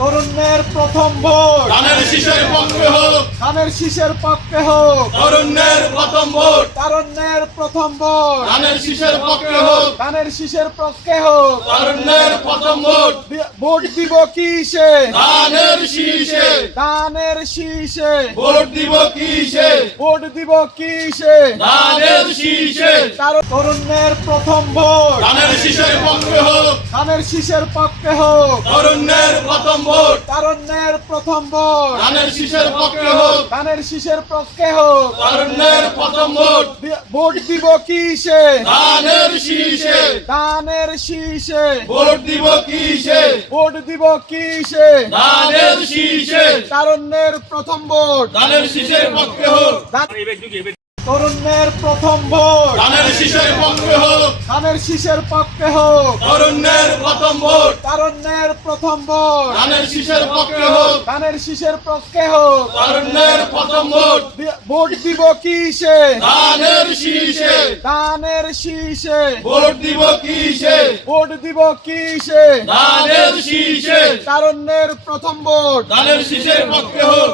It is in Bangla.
তরুণের প্রথম ভোট ধানের শীষের পক্ষে হোক, ধানের শীষের পক্ষে হোক। তরুণের প্রথম ভোট তারুণ্যের প্রথম ভোট ধানের শীষের পক্ষে হোক, ধানের শীষের পক্ষে হোক। তরুণের প্রথম ভোট ভোট দিব কিসে? ধানের শীষে, ধানের শীষে। ভোট দিব কিসে? ভোট দিব কিসে? ধানের শীষে, তরুণের প্রথম ভোট ধানের শীষের পক্ষে হোক, ধানের শীষের পক্ষে হোক। তরুণের প্রথম ভোট তারুণ্যের প্রথম ভোট ধানের শীষের পক্ষে হোক, ধানের শীষের পক্ষে হোক। তরুণের প্রথম ভোট ভোট দিব কিসে? ধানের শীষে, ধানের শীষে। ভোট দিব কিসে? ভোট দিব কিসে? ধানের শীষে, তারুণ্যের প্রথম ভোট ধানের শীষের পক্ষে হোক, তরুণের প্রথম ভোট ধানের শীষের পক্ষে হোক, ধানের শীষের পক্ষে হোক। তরুণের প্রথম ভোট তারুণ্যের প্রথম ভোট ধানের শীষের পক্ষে হোক, ধানের শীষের পক্ষে হোক। তরুণের প্রথম ভোট ভোট দিব কিসে? ধানের শীষে, ধানের শীষে। ভোট দিব কিসে? ভোট দিব কিসে? ধানের শীষে, তারুণ্যের প্রথম ভোট ধানের শীষের পক্ষে হোক।